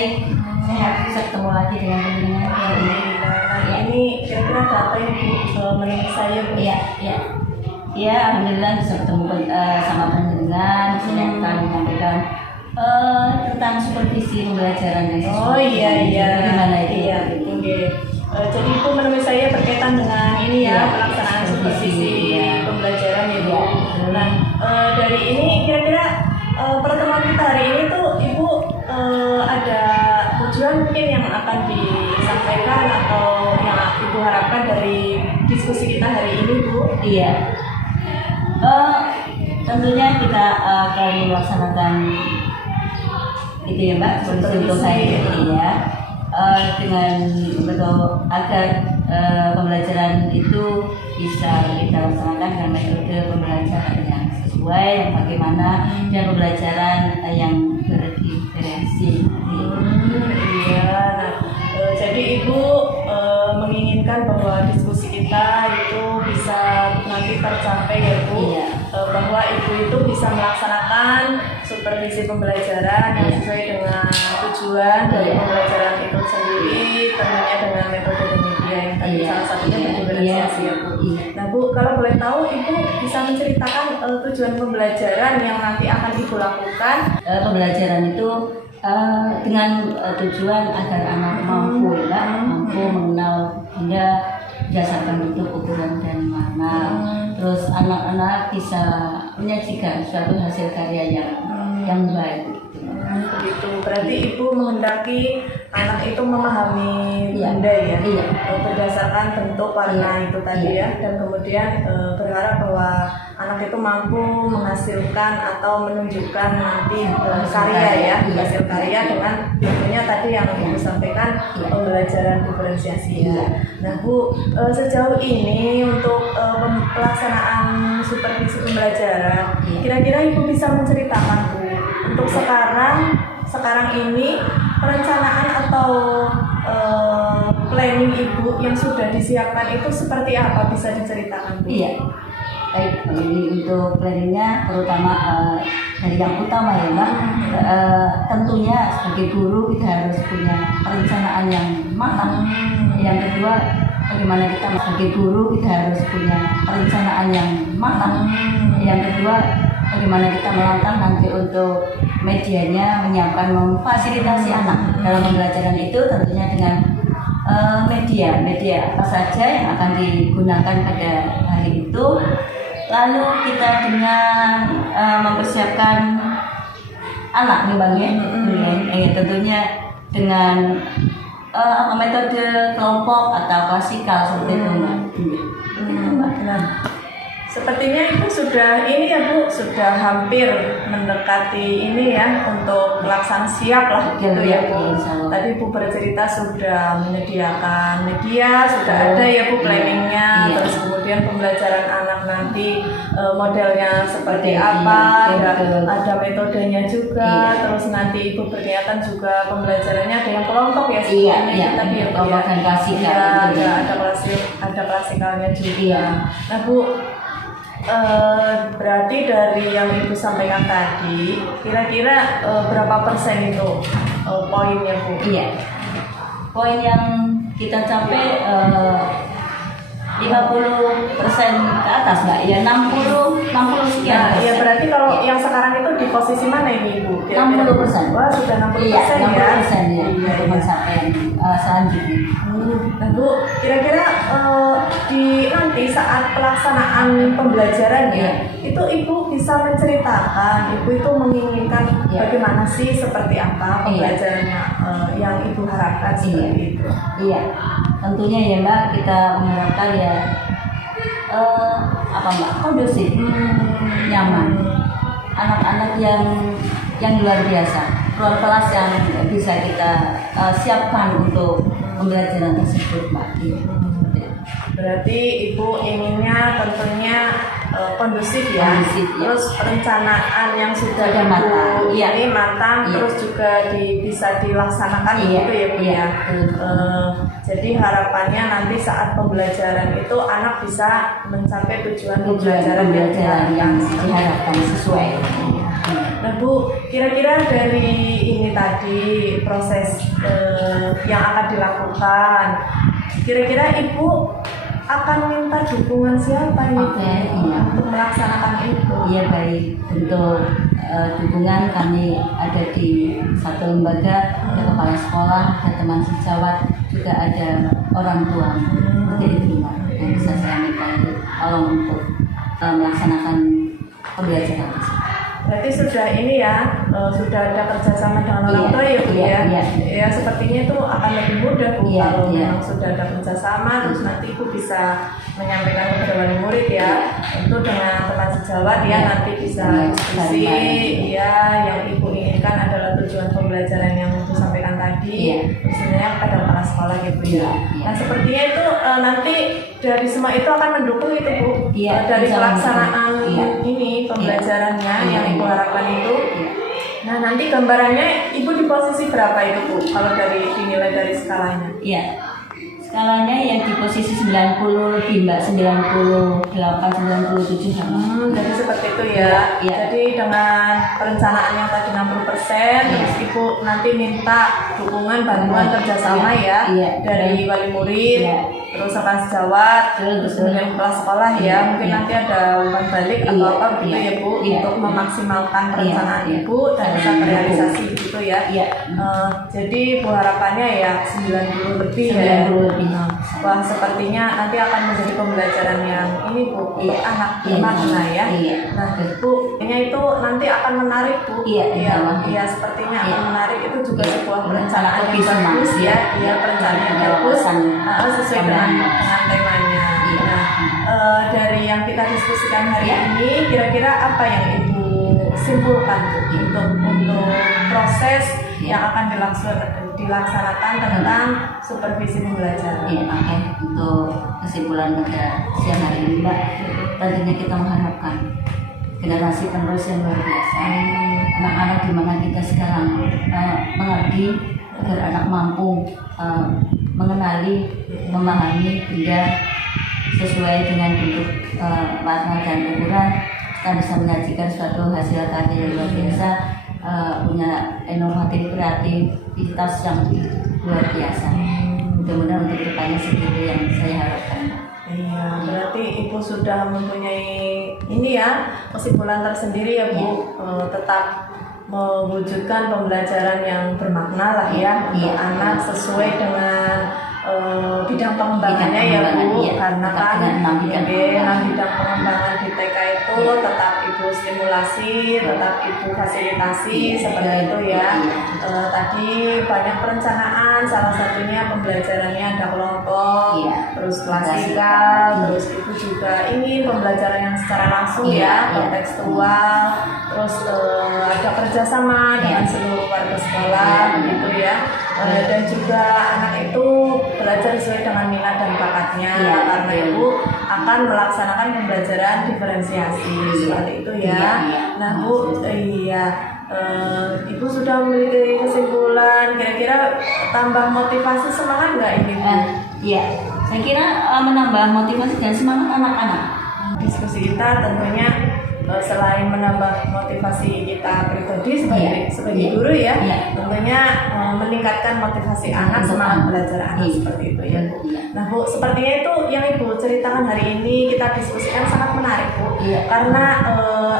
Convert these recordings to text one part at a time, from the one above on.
baik, sehat, bisa ketemu lagi dengan pendengar. Nah, ini kira-kira ada apa ini Bu menurut saya Bu? Ya, alhamdulillah bisa ketemu sama pendengar, bisa menyampaikan tentang supervisi pembelajaran dan Oh iya. Gimana itu? Iya, oke. Jadi itu menemui saya berkaitan dengan ini ya, pelaksanaan supervisi pembelajaran ya Bu. Nah, dari ini kira-kira pertemuan kita hari ini tuh Ibu ada tujuan mungkin yang akan disampaikan atau yang Ibu harapkan dari diskusi kita hari ini Bu? Iya. Tentunya kita akan melaksanakan itu ya Mbak, untuk saya ini ya, dengan betul agar pembelajaran itu bisa kita laksanakan dengan metode pembelajaran yang sesuai, yang bagaimana dan pembelajaran yang berintegrasi. Iya. Nah, jadi Ibu menginginkan bahwa diskusi kita itu bisa nanti tercapai ya Bu. Iya. Bahwa Ibu itu bisa melaksanakan supervisi pembelajaran yang sesuai dengan tujuan dari pembelajaran itu sendiri, tentunya dengan metode dan media yang tadi salah satunya diferensiasi ya Bu. Nah Bu, kalau boleh tahu Ibu bisa menceritakan tujuan pembelajaran yang nanti akan Ibu lakukan? Pembelajaran itu dengan tujuan agar anak mampu mengenal hingga berdasarkan bentuk, ukuran dan warna. Terus anak-anak bisa menyajikan suatu hasil karya yang baik. Begitu. Berarti Ibu menghendaki anak itu memahami benda ya, berdasarkan bentuk warna itu tadi ya, dan kemudian berharap bahwa anak itu mampu menghasilkan atau menunjukkan nanti hasil karya dengan tentunya tadi yang Ibu sampaikan pembelajaran diferensiasi ya. Nah Bu, sejauh ini untuk pelaksanaan supervisi pembelajaran, kira-kira Ibu bisa menceritakan Bu, untuk sekarang ini perencanaan atau planning Ibu yang sudah disiapkan itu seperti apa, bisa diceritakan Bu? Iya. Baik, ini untuk planningnya terutama dari yang utama ya Mbak, tentunya sebagai guru kita harus punya perencanaan yang matang. Yang kedua, bagaimana kita sebagai guru kita harus punya perencanaan yang matang. Yang kedua, bagaimana kita melangkah nanti untuk medianya, menyiapkan, memfasilitasi anak dalam pembelajaran itu, tentunya dengan media apa saja yang akan digunakan pada hari itu. Lalu kita dengan mempersiapkan anak tentunya dengan metode kelompok atau klasikal seperti itu Mbak. Sepertinya Ibu sudah ini ya Bu, sudah hampir mendekati ini ya untuk pelaksanaan siap lah gitu ya Bu. Tadi Bu bercerita sudah menyediakan media, sudah ada ya Bu planningnya, terus kemudian pembelajaran anak nanti modelnya seperti apa, ada metodenya juga, terus nanti Ibu berniatan juga pembelajarannya ada yang kelompok ya sebetulnya tadi ya Bu ya. Ada klasikalnya juga. Nah Bu, berarti dari yang Ibu sampaikan tadi, kira-kira berapa persen itu poinnya Bu? Iya, poin yang kita capai 50% ke atas Mbak, ya 60 sekian. Nah, iya berarti kalau yang sekarang itu di posisi mana ini Ibu? 60%. Wah sudah 60% ya. 60% ya. Pencapaian selanjutnya. Nah Bu, kira-kira di nanti saat pelaksanaan pembelajarannya itu Ibu bisa menceritakan, Ibu itu menginginkan bagaimana sih, seperti apa pembelajarannya yang Ibu harapkan seperti itu? Iya, tentunya ya Mbak, kita mengharapkan ya kondusif, nyaman, anak-anak yang luar biasa, ruang kelas yang bisa kita siapkan untuk pembelajaran tersebut Mbak. Berarti Ibu inginnya tentunya kondusif ya. Terus perencanaan yang sudah matang, matang, terus juga bisa dilaksanakan gitu ya Bu ya. Jadi harapannya nanti saat pembelajaran itu anak bisa mencapai tujuan pembelajaran yang diharapkan sesuai. Nah Nah Bu, kira-kira dari ini tadi proses yang akan dilakukan, kira-kira Ibu akan minta dukungan siapa ini untuk melaksanakan itu? Iya baik, untuk dukungan kami ada di satu lembaga, ada kepala sekolah, ada teman sejawat, juga ada orang tua. Seperti itu Mbak, yang bisa saya minta tolong untuk melaksanakan pembelajaran tersebut. Berarti sudah ini ya, sudah ada kerjasama dengan orang tua ya Bu ya? Ya sepertinya itu akan lebih mudah Bu kalau memang sudah ada kerjasama, terus nanti Ibu bisa menyampaikan kepada wali murid ya, itu dengan teman sejawat ya nanti bisa diskusi ya yang Ibu inginkan adalah tujuan pembelajaran yang Ibu sampaikan tadi, sebenarnya pada kepala sekolah gitu ya. Nah sepertinya itu nanti dari semua itu akan mendukung itu Bu, dari pelaksanaan ini pembelajarannya yang Ibu harapkan itu. Nah nanti gambarannya Ibu di posisi berapa itu Bu kalau dari dinilai dari skalanya? Iya, skalanya yang di posisi 90 lebih Mbak, 98, 97 sama. Jadi seperti itu ya. Jadi dengan perencanaan yang tadi 60%, terus Ibu nanti minta dukungan bantuan kerjasama dari wali murid, terus akan sejawat, terus kemudian kepala sekolah ya. Mungkin nanti ada umpan balik atau apa gitu ya Bu, untuk memaksimalkan perencanaan Ibu dan bisa terrealisasi gitu ya. Jadi Bu harapannya ya 90 lebih ya. Wah sepertinya nanti akan menjadi pembelajaran yang ini Bu, untuk anak bermakna ya. Nah Bu, ini itu nanti akan menarik Bu. Iya sepertinya akan menarik, itu juga sebuah perencanaan yang bagus ya. Iya perencanaan yang bagus sesuai dengan temanya. Nah dari yang kita diskusikan hari ini, kira-kira apa yang Ibu simpulkan Bu, untuk proses yang akan dilaksanakan tentang supervisi pembelajaran? Untuk kesimpulan pada siang hari ini Mbak, tentunya kita mengharapkan generasi penerus yang luar biasa, anak-anak di mana kita sekarang mengabdi agar anak mampu mengenali, memahami benda sesuai dengan bentuk, warna dan ukuran, kita bisa menyajikan suatu hasil karya yang luar biasa, punya inovatif kreativitas yang luar biasa. Mudah-mudahan untuk depannya seperti yang saya harapkan. Iya, berarti Ibu sudah mempunyai ini ya kesimpulan tersendiri ya Bu, tetap mewujudkan pembelajaran yang bermakna lah ya untuk anak sesuai dengan bidang pengembangannya ya Bu, karena kan bidang pengembangan di TK itu tetap Ibu stimulasi, tetap Ibu fasilitasi seperti itu ya. Tadi banyak perencanaan, salah satunya pembelajarannya ada kelompok, terus klasikal, terus Ibu juga ingin pembelajaran yang secara langsung ya, kontekstual, terus ada kerjasama dengan seluruh warga sekolah gitu ya. Dan juga anak itu belajar sesuai dengan minat dan bakatnya, karena Ibu akan melaksanakan pembelajaran diferensiasi seperti itu ya. Nah Bu, Ibu sudah memiliki kesimpulan, kira-kira tambah motivasi semangat nggak ini Bu? Iya, saya kira menambah motivasi dan semangat anak-anak. Diskusi kita tentunya selain menambah motivasi kita pribadi sebagai guru ya, tentunya meningkatkan motivasi anak, semangat belajar anak seperti itu ya Bu. Nah Bu, sepertinya itu yang Ibu ceritakan hari ini kita diskusikan sangat menarik Bu, karena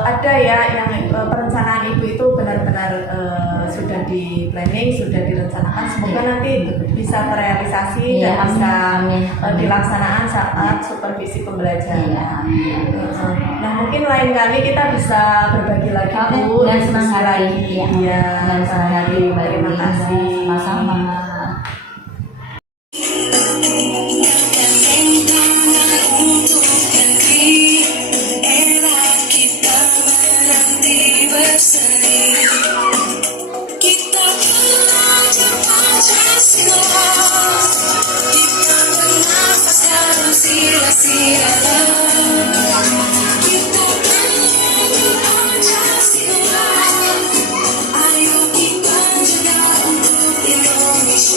ada ya yang perencanaan Ibu itu benar-benar sudah di planning, sudah direncanakan, semoga nanti bisa terrealisasi dan bisa dilaksanakan saat supervisi pembelajaran. Nah mungkin lain kali kita bisa berbagi lagi Bu, diskusi lagi. Terima kasih. Sama-sama. Ayo kita jaga untuk Indonesia.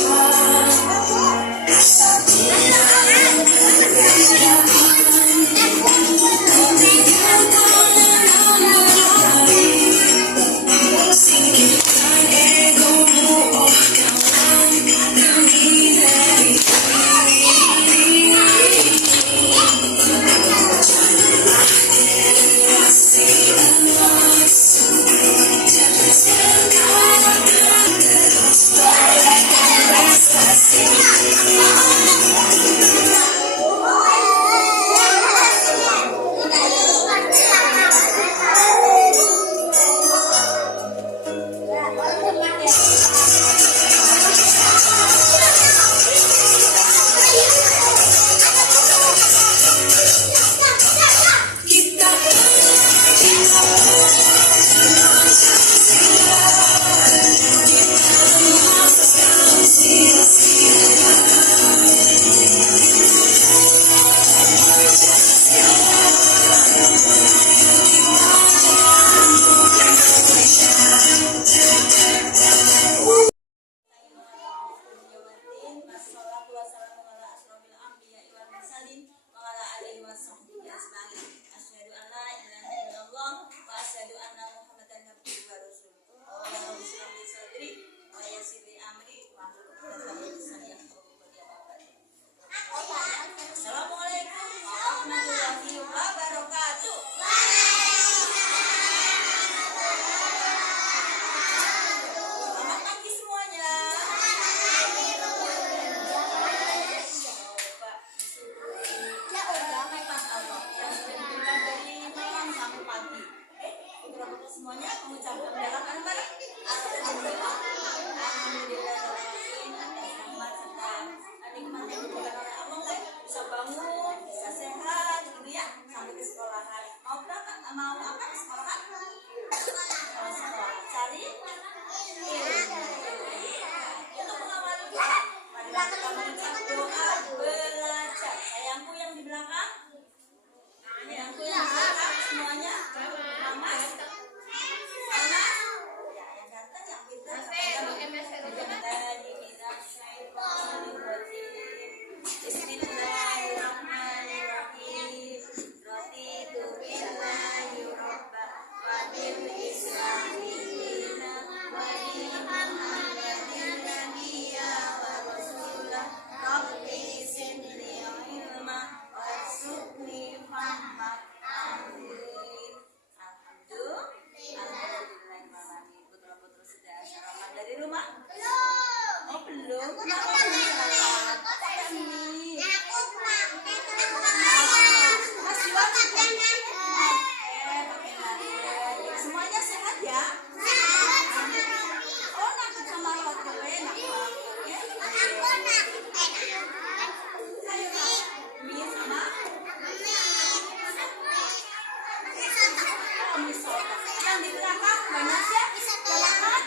yang di belakang banyak ya? Silakan.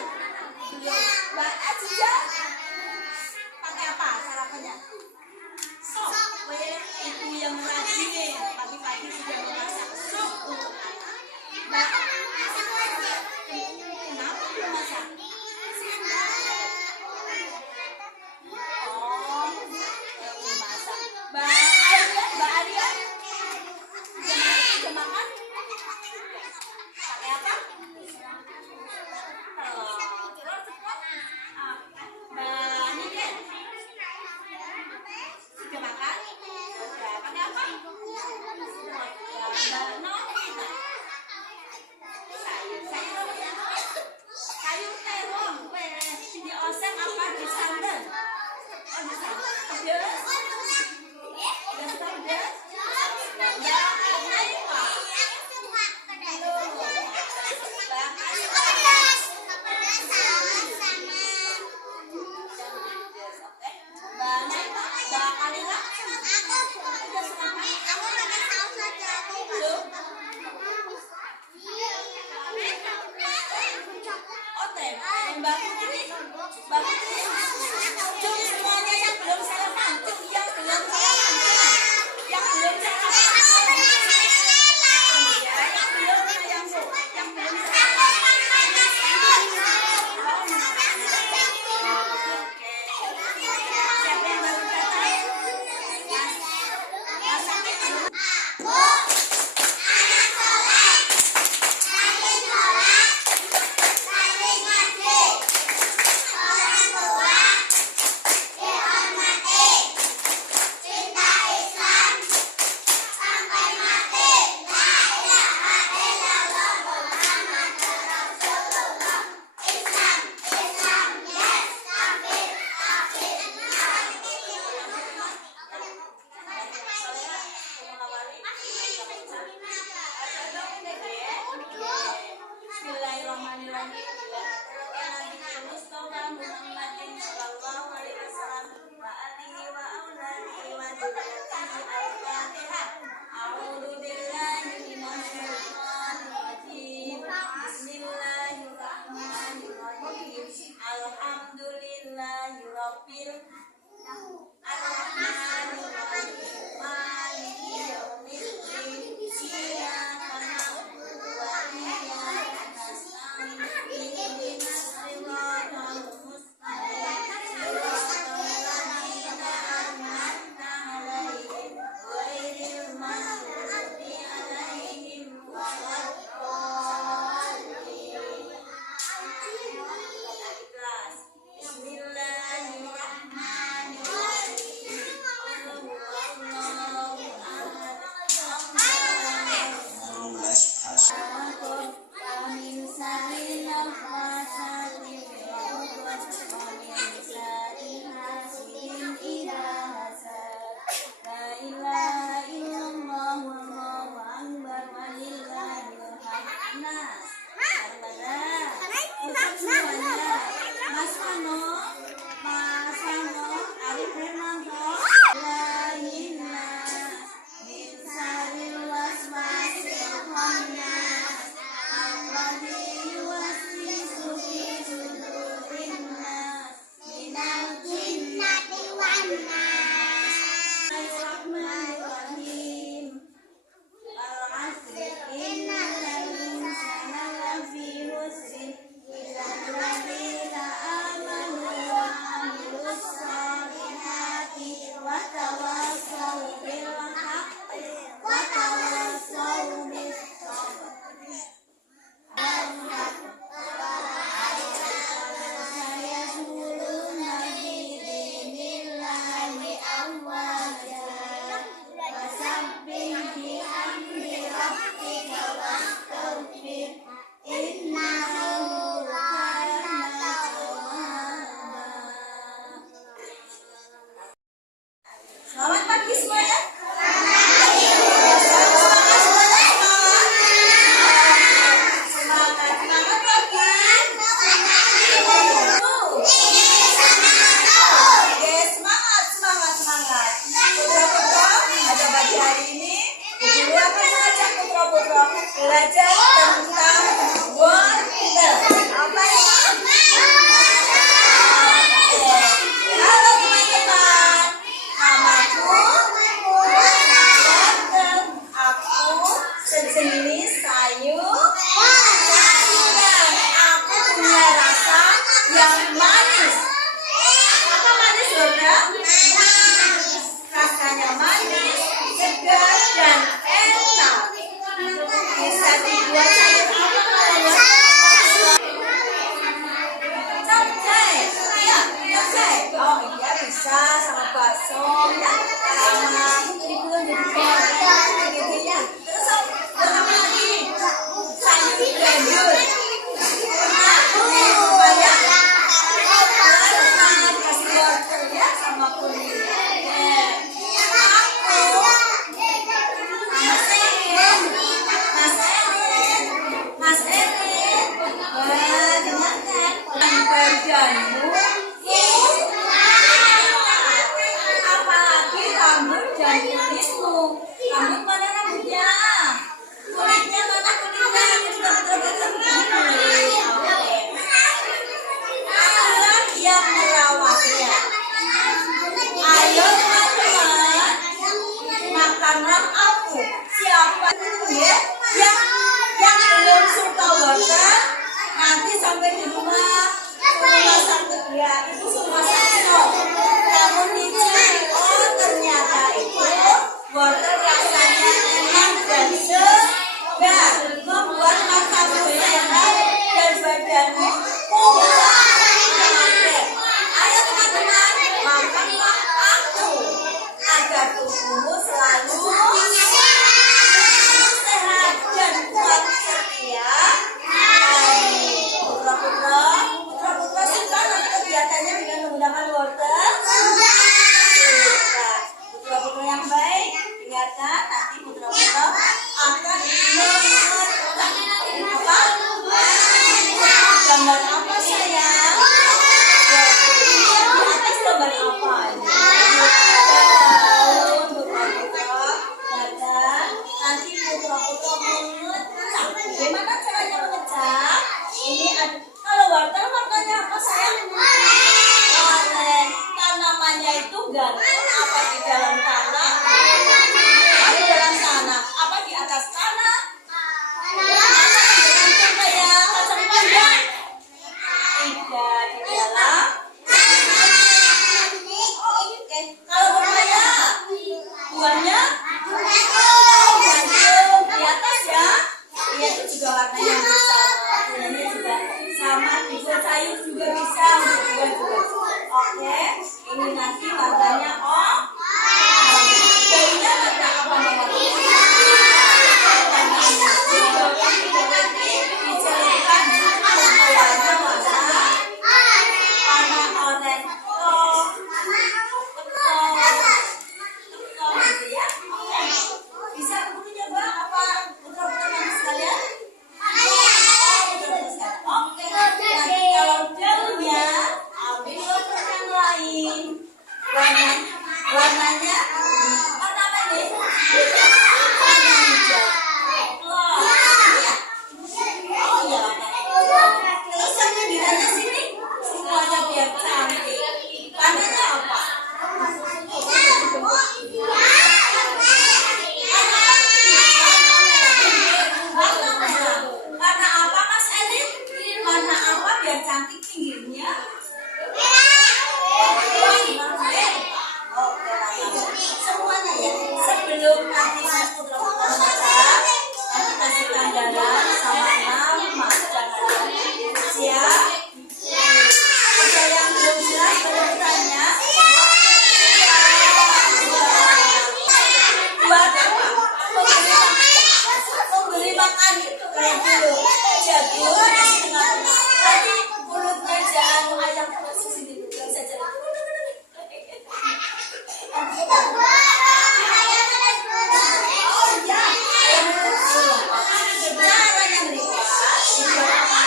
Mbak Aziza pakai apa sarapannya? Sup. Weh, ibu yang rajin nih. Pagi-pagi sudah memasak sup untuk anak. Mbak, kenapa belum masak? Oh, belum masak. Mbak Arya, udah makan? Pakai apa? Telur ceplok. Mbak Niken, sudah makan? Sudah. Pakai apa? Mbak Novita, sayur terong. Di oseng apa di sandal? Oh, di sandal. Pedes. Udah suka pedes? Mbak Naifa. belajar tentang sini sayur sayuran. Aku punya rasa yang manis. Apa manis, Bunda? Rasanya manis, segar dan enak. Bisa dibuat sayur apa kalian? Capcay. Iya, capcay. Oh iya, bisa sama bakso ya. Sama itu jadi gitu ya. Terus apa lagi? Sayur gandul. Supaya kasih wortel ya sama kuning. Mas Erin, dengarkan. Berjamu, apalagi rambut dan kulitmu. Rambut mana rambutnya? Kulitnya mana kulitnya? Ini sudah betul-betul kulit. Akulah yang merawatnya. Ayo teman-teman, makanlah aku. Siapa ya yang belum suka wortel? Nanti sampai di rumah masak ya, itu semua masak. Namun dicari, oh ternyata itu wortel rasanya enak dan segar, membuat matamu sehat dan badanmu kuat. Ayo teman-teman, makanlah aku agar tubuhmu selalu sehat dan kuat setia. Putra-putra suka nanti kegiatannya dengan menggunakan wortel. Suka. Putra-putra yang baik, dengarkan nanti putra-putra akan membuat apa? Gambar apa sayang? Ini yang di atas gambar apa ini? Daun, putra-putra. Dengarkan nanti putra-putra mengecap. Bagaimana caranya mengecap? Ini ada, kalau wortel warnanya apa sayang? Oranye. Tanamannya itu gantung apa di dalam tanah? Di dalam tanah. Apa di atas tanah? Gantung kayak kacang panjang. Tidak, di dalam. Oke. Kalau buahnya, buahnya gantung di atas ya. Iya, itu juga warnanya bisa. Warnanya juga sama, dibuat sayur juga bisa, dibuat juga. Oke, ini nanti warnanya daunnya warna apa warna dicairkan warna oranye. Gitu ya. Bisa kamu coba apa putra-putra sekalian? Oke, nanti kalau daunnya ambil wortel yang lain. Warnanya warna apa nih? Warna hijau. Oh iya, warna hijau. Terus yang pinggirannya sini semuanya biar cantik. Warnanya apa? Warna apa Mas Erin? Warna apa biar cantik pinggirnya? Semuanya ya. Sebelum nanti Mas putra-putra masak, nanti kasih tanda sama nama. Siap? Ada yang belum jelas bertanya? Buat apa? Membeli makan itu kayak dulu. Jagung di tengah-tengah. Tadi mulutnya jangan ayam terus di sini. Gak bisa jalan. Oh iya. Caranya berikut. Dibuat apa?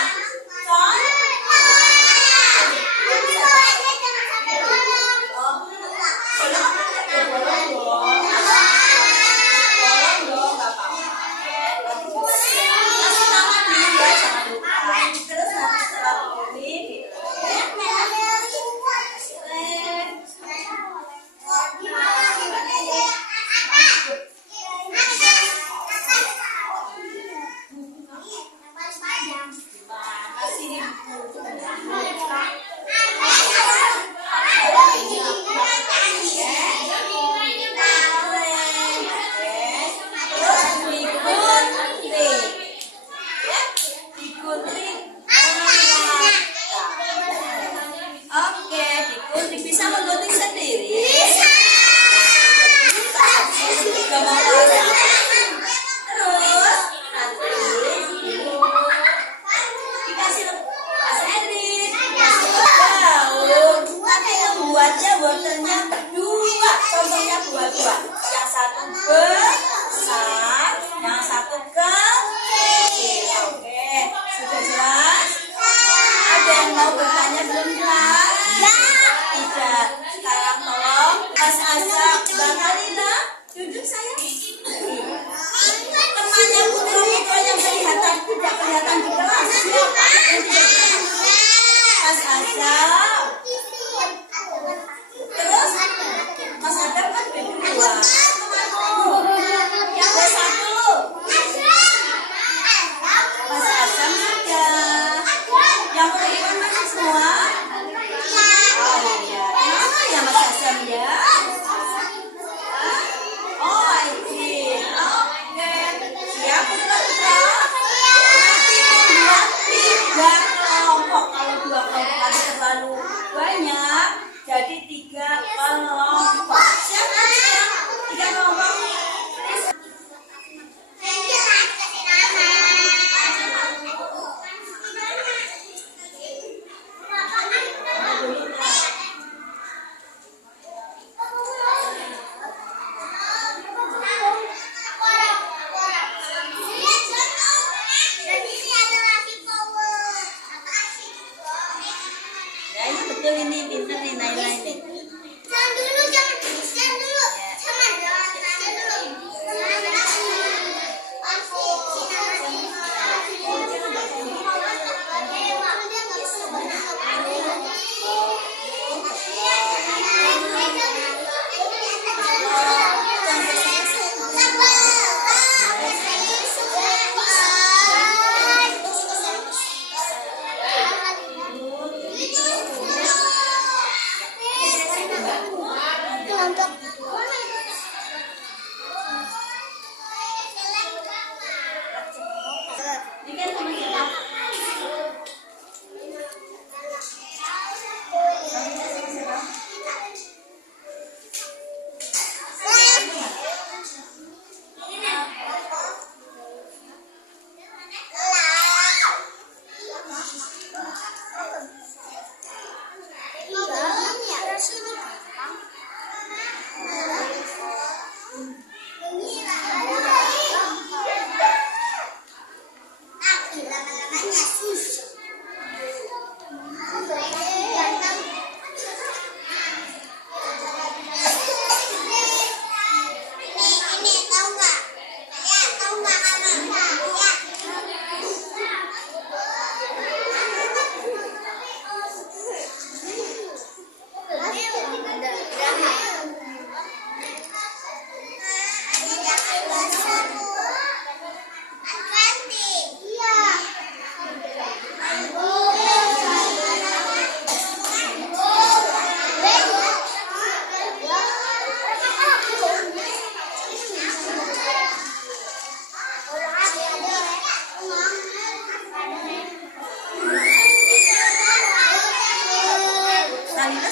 Terus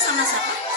sama siapa?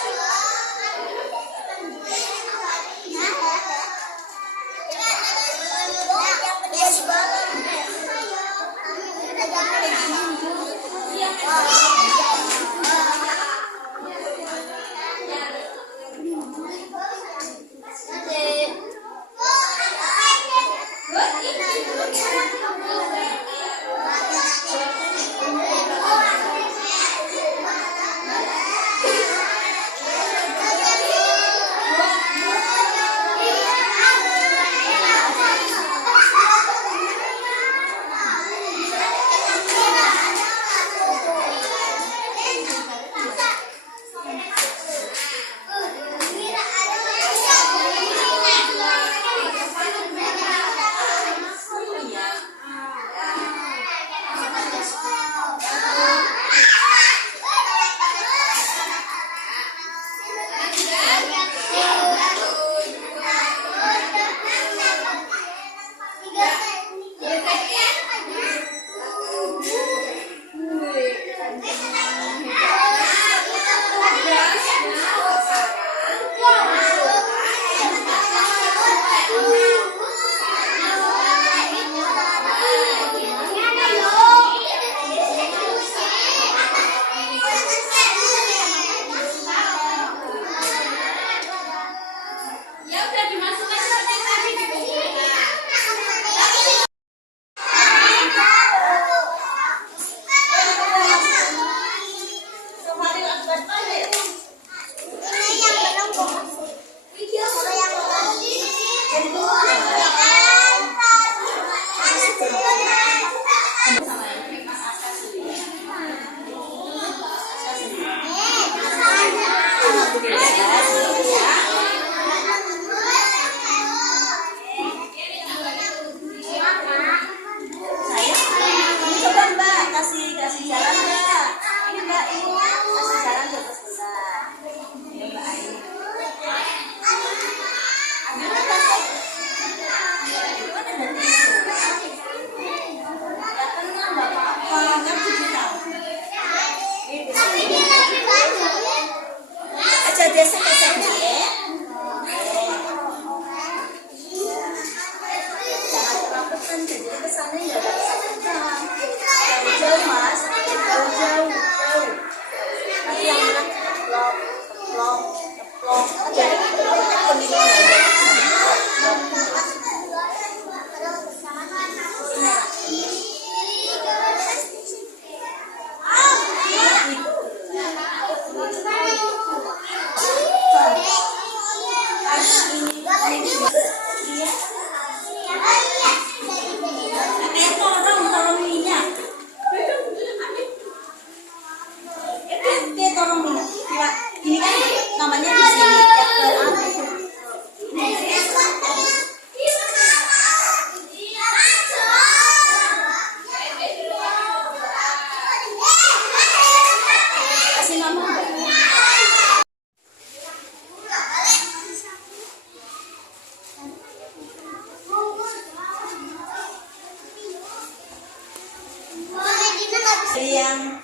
yang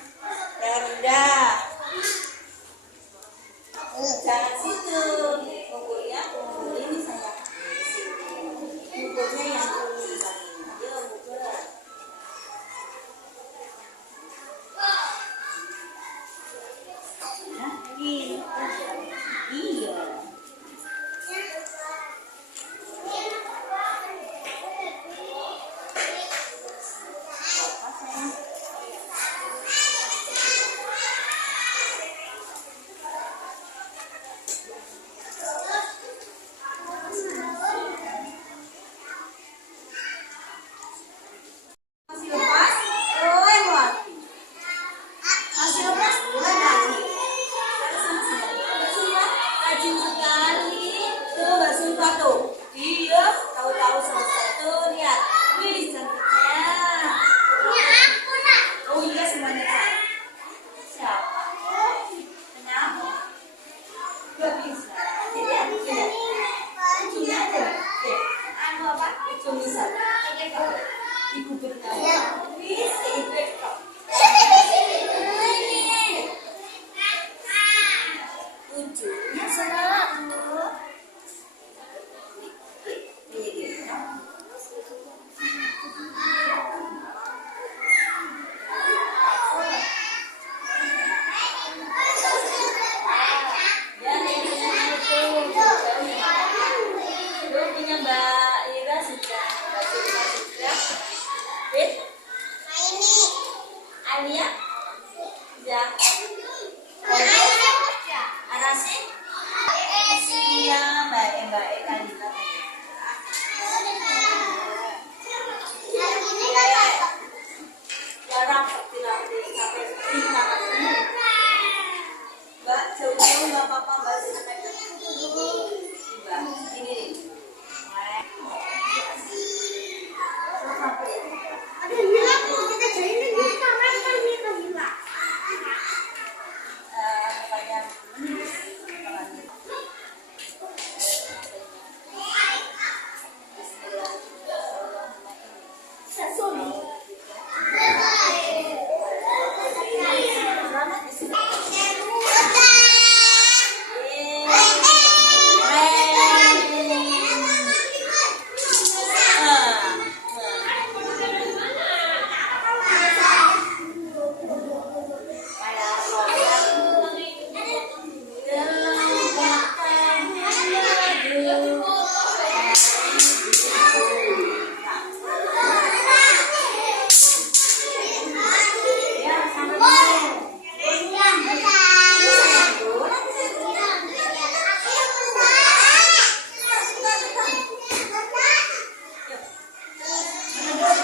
rendah. Jangan situ. Ngumpulnya ngumpul ini saya. Ngumpulnya yang kuning. Ayo ngumpul. Nah, ini. Iya.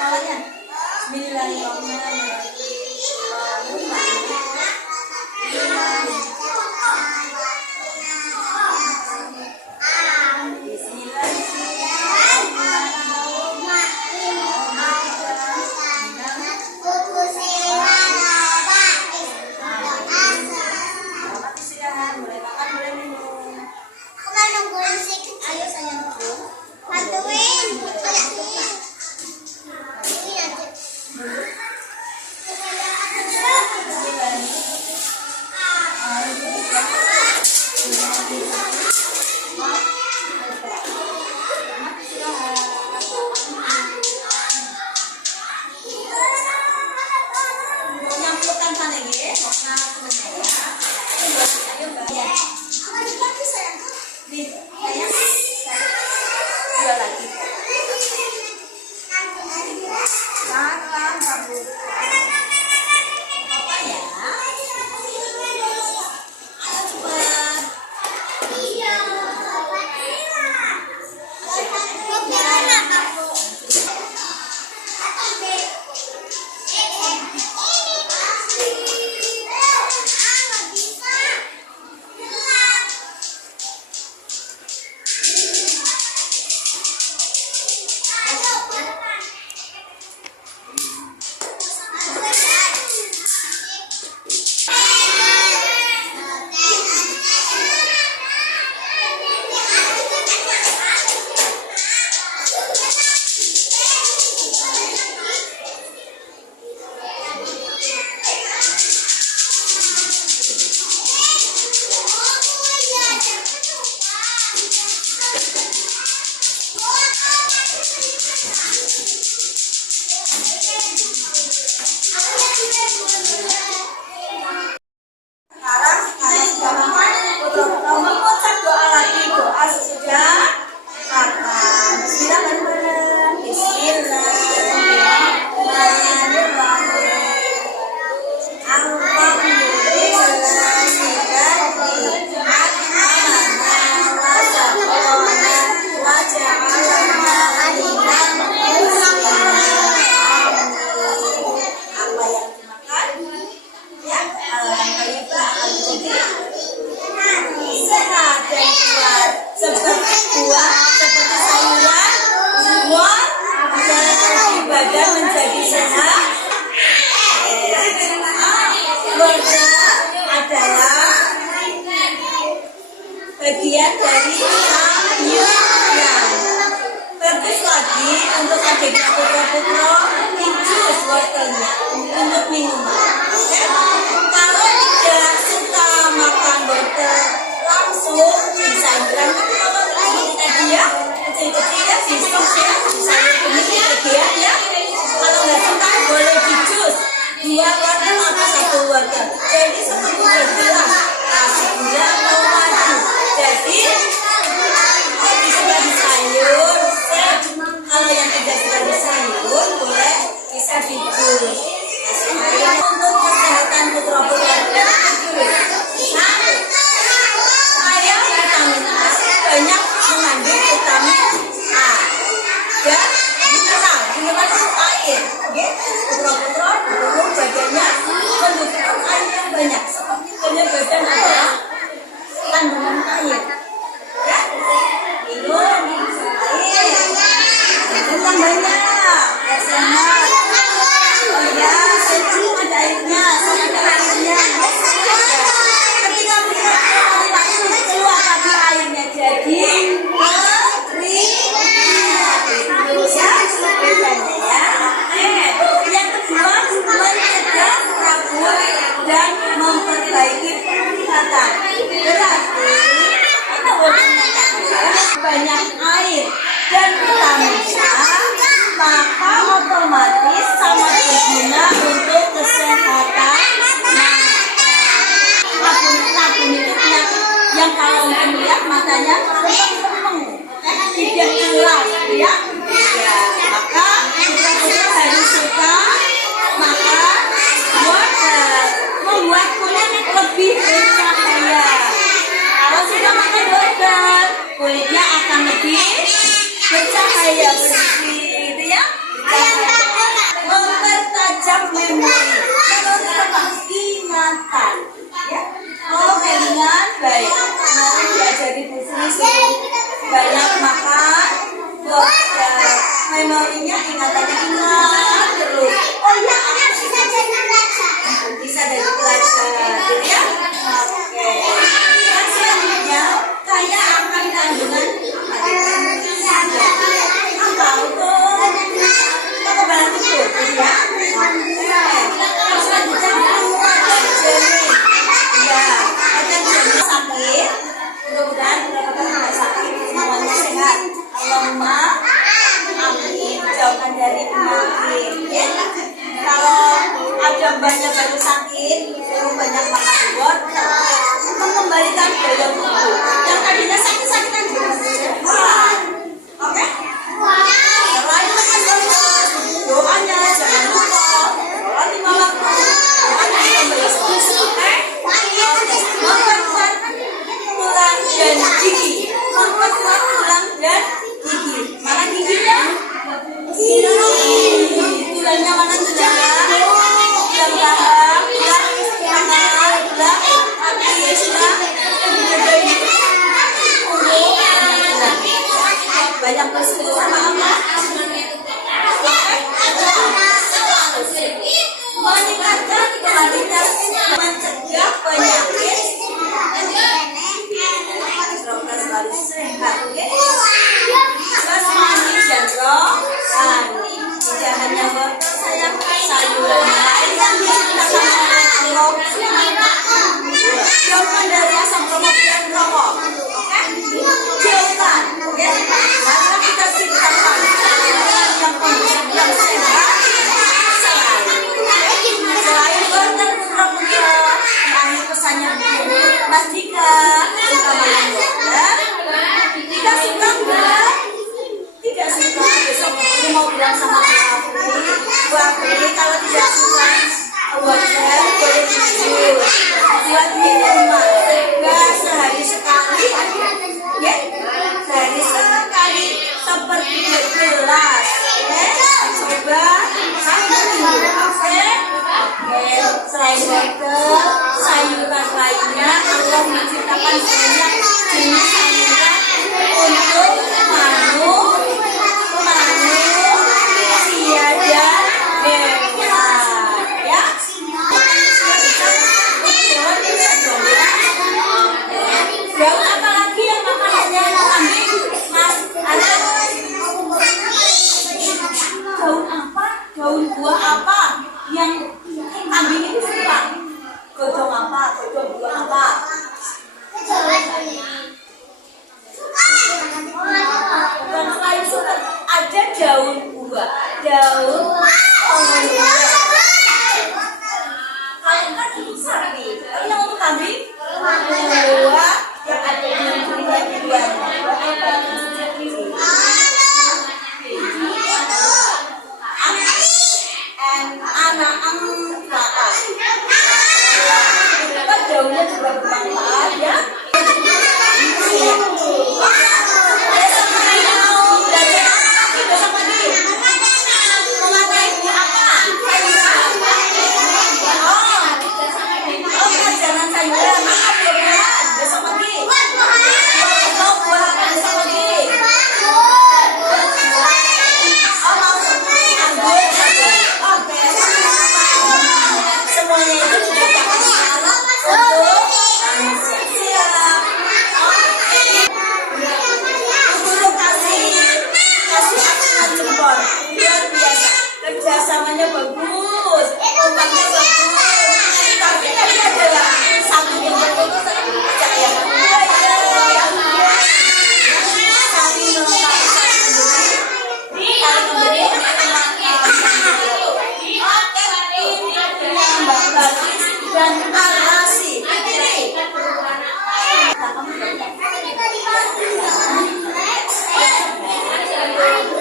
hafalannya. Bismillahirrahmanirrahim. Bagian dari sayuran. Terus lagi untuk adiknya putra-putra jus wortelnya untuk minuman. Kalau tidak suka makan wortel langsung di sayuran, kalau tadi ya kecil-kecil ya disus ya sayur benih bagian ya. Kalau nggak suka boleh di jus 2 wortel atau 1 wortel. Jadi seperti bergelas kasih gula atau madu. Jadi kalau disuka di sayur, kalau yang tidak suka di sayur boleh bisa di jus. Untuk kesehatan putra-putra ayam vitamin A banyak mengandung vitamin A dan mineral itu air. Putra-putra dulu badannya membutuhkan air yang banyak. Seperti badan adalah kandungan air. Ya, minum air yang banyak, ya sehat. Oh ya, sejuk ada airnya, ada airnya. Ketika kita keluar lagi airnya jadi terus ya bedanya ya. Yang kedua mencegah rabun dan memperbaiki penglihatan. Berarti kita boleh banyak air dan vitamin A, maka otomatis sangat berguna untuk kesehatan mata. Rabun itu penyakit yang kalau melihat matanya tidak jelas ya. Maka kita harus suka makan wortel, membuat kulit lebih bercahaya. Kalau sudah makan wortel, kulitnya akan lebih bercahaya bersih, gitu ya. ingatannya ingat terus. Oh iya, bisa jadi pelajar, gitu ya. Oke. Yang selanjutnya kayak akan kandungan apa untuk kekebalan tubuh, ya. Yang selanjutnya keluar dari janin, ya. Ada janin sakit, mudah-mudahan benar-benar tidak sakit, semuanya sehat. Lemah, amin, jauhkan dari penyakit. Ya. Kalau ada banyak baru sakit, suruh banyak makan buat mengembalikan daya tubuh. Yang tadinya sakit-sakitan juga sehat. Oke? Selain makan terus, doanya jangan lupa. Sholat 5 waktu, doanya kembali terus. Oke? Memperkuat tulang dan gigi. Memperkuat tulang dan gigi. Mana giginya? Tulangnya mana tulangnya? Tulang paha, tulang tangan, tulang kaki, tulang banyak bersuhu sama apa? Meningkatkan kualitas mencegah penyakit. Semoga selalu sehat, oke? Terus mandi dan rohani. Tidak hanya wortel, sayang, sayuran lain yang bisa kita makan. Jauhkan dari asam lemak dan rokok, oke? Jauhkan, oke? Maka kita ciptakan yang kondisi yang sehat selalu. Selain wortel putra putra, akhir pesannya begini, Mas Dika suka makan wortel. Jika suka enggak? Tidak suka, besok aku mau bilang sama Bu Afri, kalau tidak suka wortel boleh dijus buat minuman. Enggak sehari sekali, ya? Sehari sekali seperti gelas, ya? Coba satu minggu, oke? Selain wortel, sayuran lainnya Allah menciptakan banyak jenis sayuran untuk manuk, sia dan hewan, ya. Hewan bisa dong, ya. Daun apa lagi yang makanannya kambing, Mas? Ada daun apa? Daun buah apa yang kambing itu suka? Godong apa? Godong buah apa? Bukan selain suka, ada daun buah, daun buah. Kalau kan untuk sapi, tapi yang untuk kambing buah yang ada di buahnya. Buah apa? Anak angkat. Kan daunnya juga bermanfaat, ya. Besok pagi mau belajar apa? Besok pagi mengatai apa? Oh, pelajaran sayuran. Apa buah-buahan besok pagi? Mau buah apa besok pagi? Oh, mau anggur saja. Oke. Semuanya itu sudah bakal untuk siap. Guru kasih aksinya jempol luar biasa, kerjasamanya bagus, ombaknya bagus, tapi tadi adalah satu yang bagus ajak yang kedua ya, saling melengkapi saling memberi oke, ini adalah Mbak Balis dan Arasi.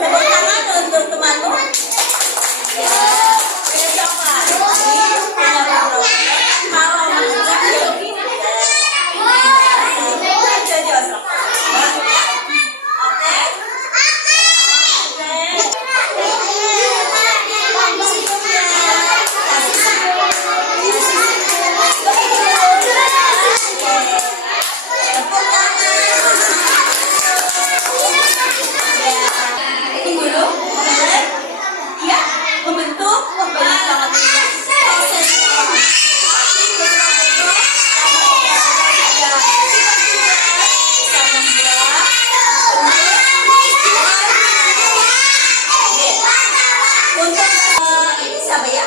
Tepuk tangan untuk temanmu. Ya, besok lagi. Untuk ini siapa ya?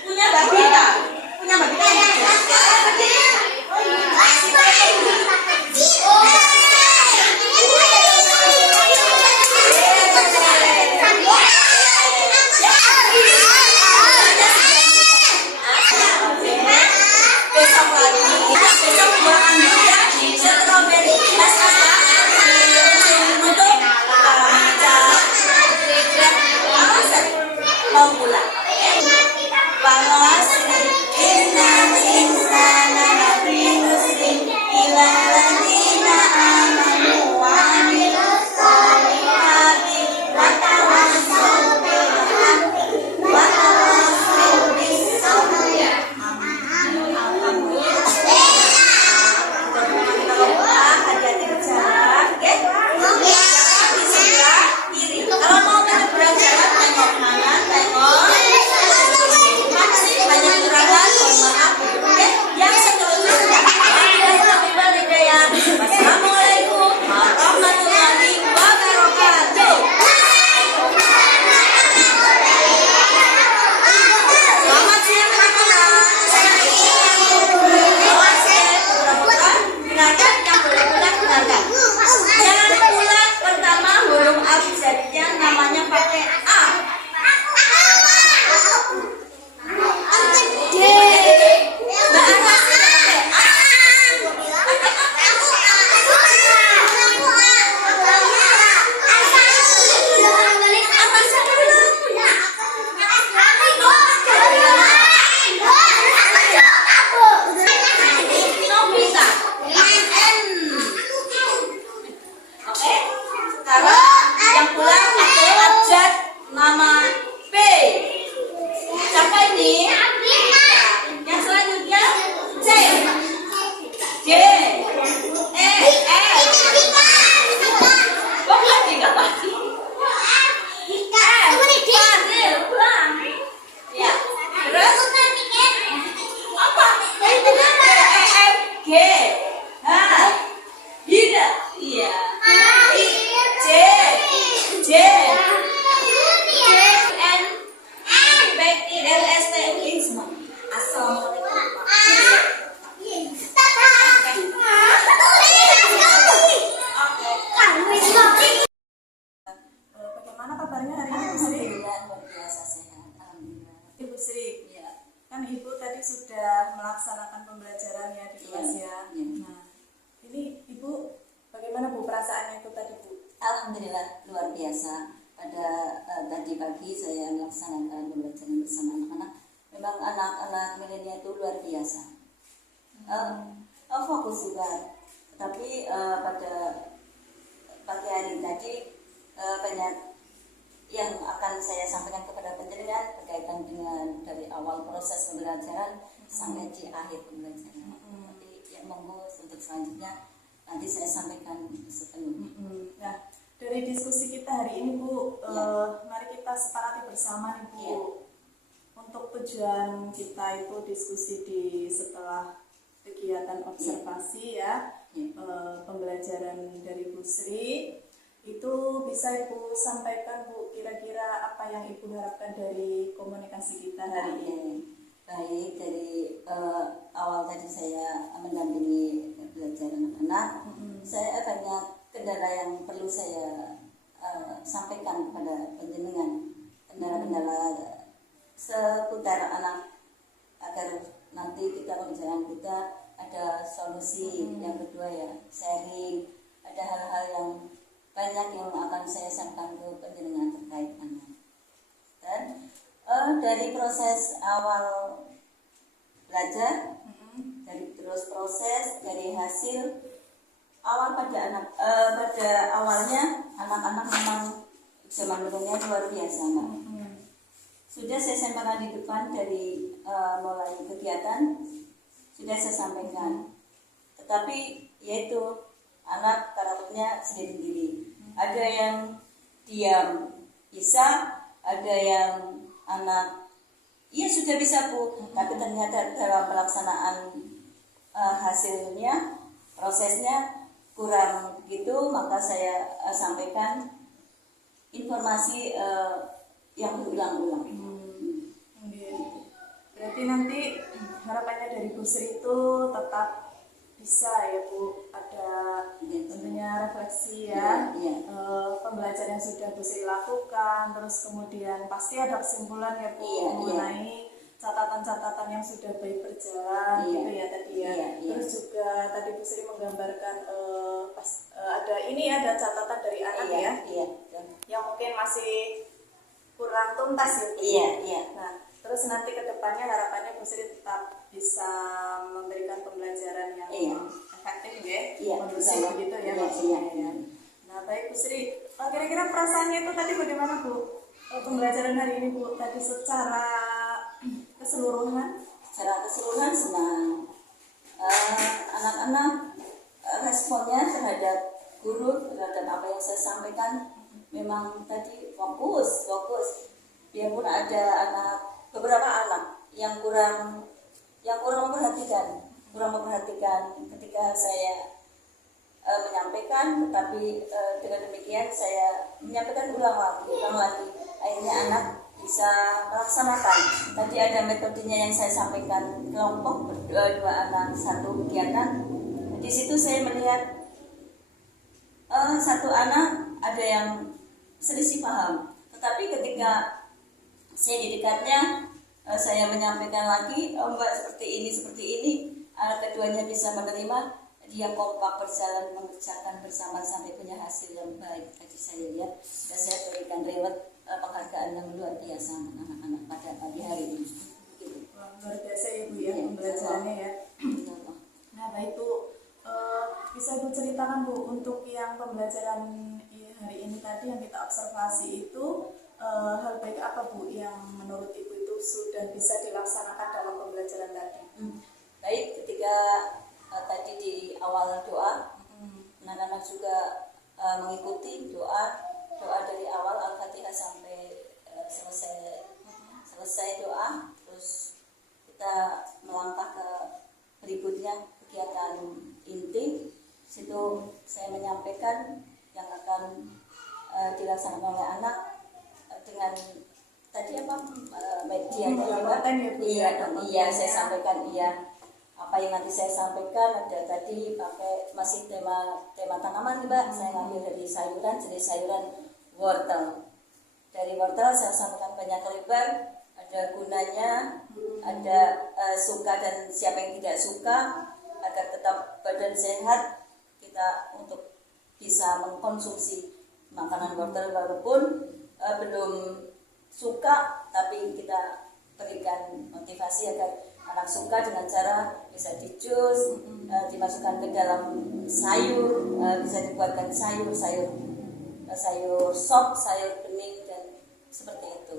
Punya Mbak Gita. Punya Mbak Gita. Besok lagi, besok buatan dulu ya, strawberry mas ya, untuk mau pulang. Balas inna insana lafi khusrin illa alladziina aamanu wa 'amilus shalihati wa tawassaw bil haqqi wa tawassaw bis sabr. Hati-hati di jalan, oke? Di sebelah kiri. Kalau mau menyeberang jalan, tengok kanan, tengok. Banyak gerangan, mohon maaf, oke? Yang seterusnya, Wassalamualaikum warahmatullahi wabarakatuh. Selamat siang teman-teman. Saya awas ya, beberapa dengarkan yang boleh pulang dengarkan. Yang pulang pertama huruf abjadnya namanya pakai A. Nobita. N. Oke. Sekarang yang pulang pakai abjad nama P. Siapa ini? Yang selanjutnya C. J. E. F. Kok lagi nggak pasti? F. Fadil, pulang. Ya. Terus apa? E. F. G. H. Hida. Iya. I. J. J. N. Baik di LST semua. Assalamualaikum. Bagaimana kabarnya hari ini, Bu Sri? Alhamdulillah luar biasa sehat. Alhamdulillah. Ibu Sri, Ya. kan Ibu tadi sudah melaksanakan pembelajaran ya di kelas ya. Iya. Nah, ini Ibu bagaimana Bu perasaannya itu tadi Bu? Alhamdulillah luar biasa. Pada tadi pagi saya melaksanakan pembelajaran bersama anak-anak. Memang anak-anak milenial itu luar biasa. Fokus juga. Tapi pada pagi hari tadi banyak yang akan saya sampaikan kepada penjenengan berkaitan dengan dari awal proses pembelajaran sampai di akhir pembelajaran. Tapi yang monggo untuk selanjutnya nanti saya sampaikan sepenuhnya. Nah, dari diskusi kita hari ini Bu, mari kita sepakati bersama nih Bu. Ya. Untuk tujuan kita itu diskusi di setelah kegiatan observasi ya, pembelajaran dari Bu Sri itu bisa Ibu sampaikan Bu, kira-kira apa yang Ibu harapkan dari komunikasi kita hari ini? Baik, dari awal tadi saya mendampingi belajar anak-anak, saya banyak kendala yang perlu saya sampaikan kepada penjenengan, kendala-kendala seputar anak agar nanti kita pembelajaran kita ada solusi. Yang kedua ya sharing, ada hal-hal yang banyak yang akan saya sampaikan ke penjenengan terkait anak. Dan dari proses awal belajar, dari terus proses dari hasil awal pada awalnya anak-anak memang zaman milenial luar biasa, Mbak. Sudah saya sampaikan di depan dari mulai kegiatan sudah saya sampaikan, tetapi yaitu anak karakternya sendiri-sendiri. Ada yang diam bisa, ada yang anak iya sudah bisa Bu, tapi ternyata dalam pelaksanaan hasilnya, prosesnya kurang gitu, maka saya sampaikan informasi yang berulang-ulang. Berarti nanti harapannya dari Bu Sri itu tetap bisa ya Bu, ada tentunya refleksi ya, pembelajaran yang sudah Bu Sri lakukan, terus kemudian pasti ada kesimpulan ya Bu mengenai catatan-catatan yang sudah baik berjalan gitu ya tadi ya. Terus juga tadi Bu Sri menggambarkan ada catatan dari anak yang mungkin masih kurang tuntas ya Bu. Nah, terus nanti kedepannya harapannya Bu Sri tetap bisa memberikan pembelajaran yang efektif ya, kondusif begitu ya maksudnya ya. Nah baik Bu Sri, kira-kira perasaannya itu tadi bagaimana Bu? Pembelajaran hari ini Bu, tadi secara keseluruhan? Secara keseluruhan senang. Anak-anak responnya terhadap guru, terhadap apa yang saya sampaikan memang tadi fokus. Biarpun ada beberapa anak yang kurang memperhatikan ketika saya menyampaikan, tetapi dengan demikian saya menyampaikan ulang lagi. Akhirnya anak bisa melaksanakan. Tadi ada metodenya yang saya sampaikan kelompok dua anak satu kegiatan. Di situ saya melihat satu anak ada yang selisih paham, tetapi ketika saya di dekatnya, saya menyampaikan lagi, Mbak seperti ini, anak keduanya bisa menerima, dia kompak berjalan mengerjakan bersama sampai punya hasil yang baik. Tadi saya lihat dan saya berikan reward penghargaan yang luar biasa anak-anak pada pagi hari ini. Gitu. Luar biasa ya Bu ya pembelajarannya ya. Nah baik Bu, bisa Bu ceritakan Bu untuk yang pembelajaran hari ini tadi yang kita observasi itu hal baik apa Bu yang menurut Ibu itu sudah bisa dilaksanakan dalam pembelajaran tadi? Baik, ketika tadi di awal doa, anak-anak juga mengikuti doa dari awal Al-Fatihah sampai selesai doa, terus kita melangkah ke berikutnya kegiatan inti. Situ saya menyampaikan yang akan dilaksanakan oleh anak dengan tadi media saya sampaikan apa yang nanti saya sampaikan ada tadi pakai masih tema tanaman Mbak. Saya ngambil dari sayuran, jenis sayuran wortel. Dari wortel saya sampaikan banyak lebar, ada gunanya, ada suka dan siapa yang tidak suka, agar tetap badan sehat, kita untuk bisa mengkonsumsi makanan wortel walaupun belum suka, tapi kita berikan motivasi agar anak suka dengan cara bisa dijus, dimasukkan ke dalam sayur, bisa dibuatkan sayur sop, sayur bening dan seperti itu.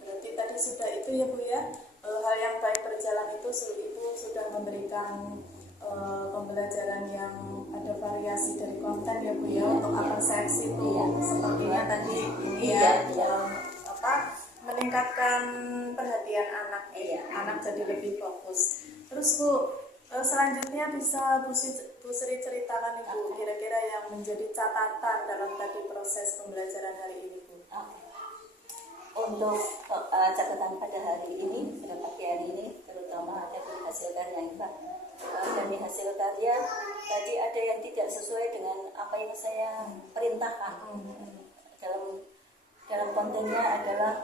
Berarti tadi sudah itu ya Bu ya, hal yang baik berjalan itu Ibu sudah memberikan pembelajaran yang ada variasi dari konten ya Bu ya, untuk apresiasi itu sepertinya tadi ini meningkatkan perhatian anak anak jadi lebih fokus. Terus Bu, selanjutnya bisa Bu Sri ceritakan Ibu kira-kira yang menjadi catatan dalam tadi proses pembelajaran hari ini Bu. Untuk catatan pada hari ini, pada pagi hari ini, terutama ada hasil karya Mbak. Dari hasil karya tadi ada yang tidak sesuai dengan apa yang saya perintahkan. Dalam kontennya adalah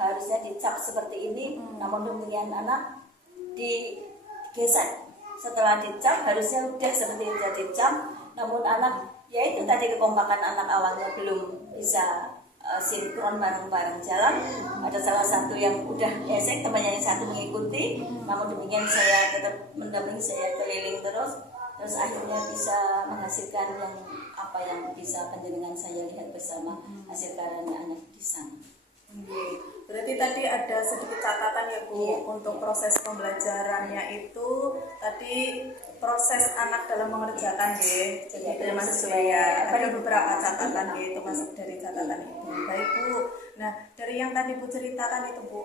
harusnya dicap seperti ini, namun demikian anak digesek. Setelah dicap harusnya udah seperti itu dicap, namun anak yaitu tadi kekompakan anak awalnya belum bisa sinkron bareng-bareng jalan. Ada salah satu yang udah gesek, temannya yang satu mengikuti, namun demikian saya tetap mendampingi, saya keliling terus akhirnya bisa menghasilkan yang apa yang bisa penjenengan saya lihat bersama hasil karyanya anak di sana. Berarti tadi ada sedikit catatan ya Bu, Iya. untuk proses pembelajarannya itu tadi proses anak dalam mengerjakan ya. Jadi Iya, itu masuk sesuai ya. apa Ada yang beberapa kita- catatan iya. ya, itu masuk dari catatan itu. Baik Bu. Nah dari yang tadi Bu ceritakan itu Bu,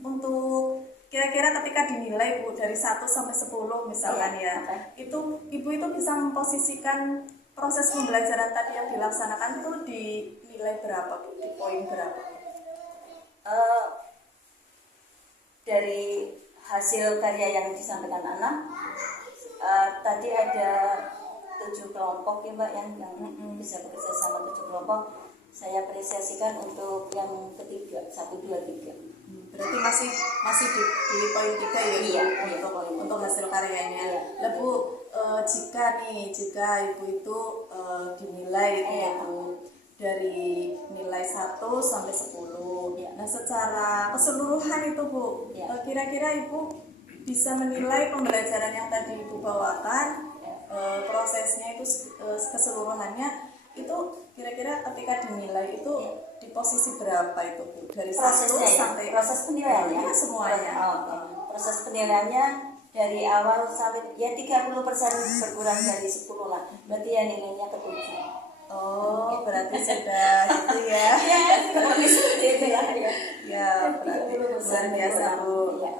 untuk kira-kira ketika dinilai Bu dari 1 sampai 10 misalkan Iya, ya, oke. itu Ibu itu bisa memposisikan proses pembelajaran tadi yang dilaksanakan itu di nilai berapa Bu? Di poin berapa? Eh, dari hasil karya yang disampaikan anak, tadi ada 7 kelompok ya Mbak yang bisa bekerja sama 7 kelompok. Saya apresiasikan untuk yang ketiga, 1, 2, 3. Berarti masih di poin 3 ya Bu? Iya, untuk hasil karyanya. Iya. Lah Bu, jika Ibu itu dinilai itu ya Bu, dari nilai 1 sampai 10. Iya. Nah, secara keseluruhan itu Bu, Iya. kira-kira Ibu bisa menilai pembelajaran yang tadi Ibu bawakan, Iya. prosesnya itu keseluruhannya itu kira-kira ketika dinilai itu Iya. di posisi berapa itu Bu? Dari 1 Prosesnya ya, sampai proses penilaiannya Iya, semuanya. Oke. Proses penilaiannya dari awal sampai ya 30% berkurang dari 10 lah. Berarti ya nilainya ke 7. Oh, berarti sudah itu ya. Kurang lebih seperti itu ya. Ya, berarti luar biasa Bu. Iya.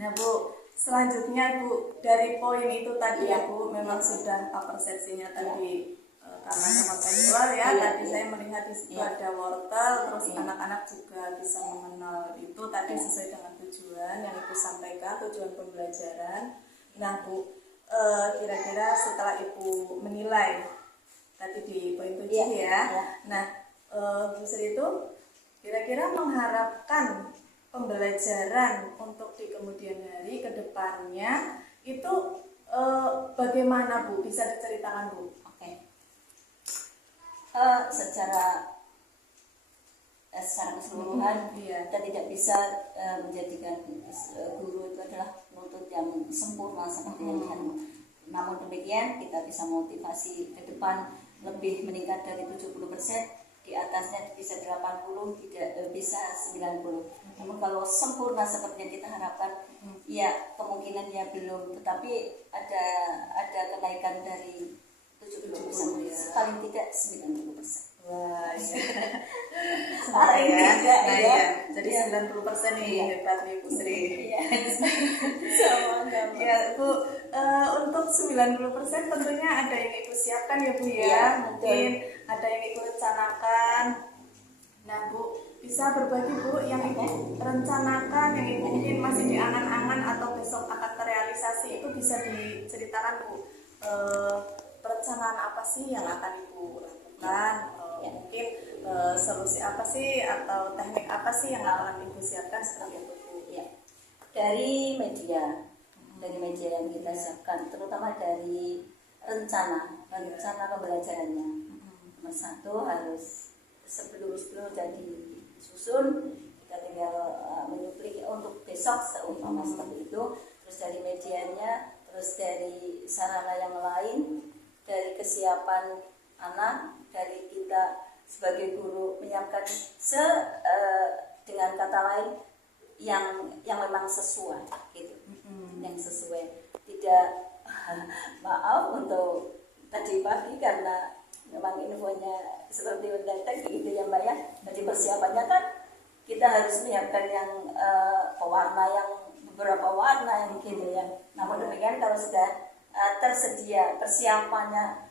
Nah Bu, selanjutnya Bu, dari poin itu tadi Iya. ya Bu, memang sudah persepsinya tadi karena kontekstual ya. Iya. Tadi saya melihat di situ Iya. ada wortel, terus Iya. anak-anak juga bisa mengenal itu tadi sesuai dengan tujuan yang Ibu sampaikan, tujuan pembelajaran. Nah Bu, kira-kira setelah Ibu menilai tadi di poin 7 Iya. ya. Iya. Nah, Bu Sri itu kira-kira mengharapkan pembelajaran untuk di kemudian hari ke depannya itu bagaimana Bu? Bisa diceritakan Bu? Oke. Secara keseluruhan Iya. kita tidak bisa menjadikan guru itu adalah penuntut yang sempurna seperti yang diharapkan. Namun demikian kita bisa motivasi ke depan lebih meningkat dari 70%, di atasnya bisa 80, tidak bisa 90. Namun kalau sempurna seperti yang kita harapkan, ya kemungkinannya belum, tetapi ada kenaikan dari 70%, paling tidak 90%. Wah, iya. Paling ya. tidak, Nah, ya. iya. Jadi Iya. 90% nih Iya. hebat nih Bu Sri. Iya. Sama-sama. Ya Bu, untuk 90% tentunya ada yang Ibu siapkan ya Bu ya. Iya, Mungkin ada yang Ibu rencanakan. Nah Bu, bisa berbagi Bu yang Ibu rencanakan, yang Ibu mungkin masih di angan-angan atau besok akan terrealisasi, itu bisa diceritakan Bu. Perencanaan apa sih yang akan Ibu lakukan? Mungkin solusi apa sih atau teknik apa sih yang akan Ibu siapkan seperti itu Bu? Ya. Dari media yang kita siapkan, terutama dari rencana pembelajarannya. Nomor 1 harus sebelum jadi susun, kita tinggal menyuplik untuk besok seumpama seperti itu. Terus dari medianya, terus dari sarana yang lain, dari kesiapan anak, dari kita sebagai guru menyiapkan dengan kata lain yang memang sesuai gitu, yang sesuai. Tidak maaf untuk tadi pagi karena memang infonya seperti mendadak gitu ya Mbak ya. Jadi persiapannya kan kita harus menyiapkan yang pewarna, yang beberapa warna yang gitu ya. Namun demikian kalau sudah tersedia persiapannya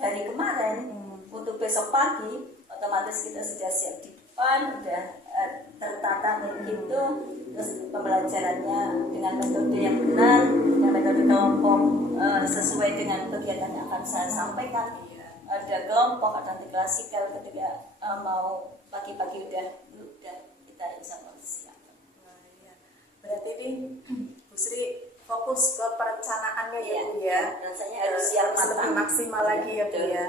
dari kemarin untuk besok pagi, otomatis kita sudah siap di depan, sudah tertata begitu. Terus pembelajarannya dengan metode yang benar, dengan metode kelompok sesuai dengan kegiatan yang akan saya sampaikan. Ada kelompok, ada nanti klasikal, ketika mau pagi-pagi udah kita insya Allah siap. Nah, iya. Berarti ini Bu Sri fokus ke perencanaannya ya Bu ya. Rasanya harus siap lebih matang. maksimal lagi ya Bu ya.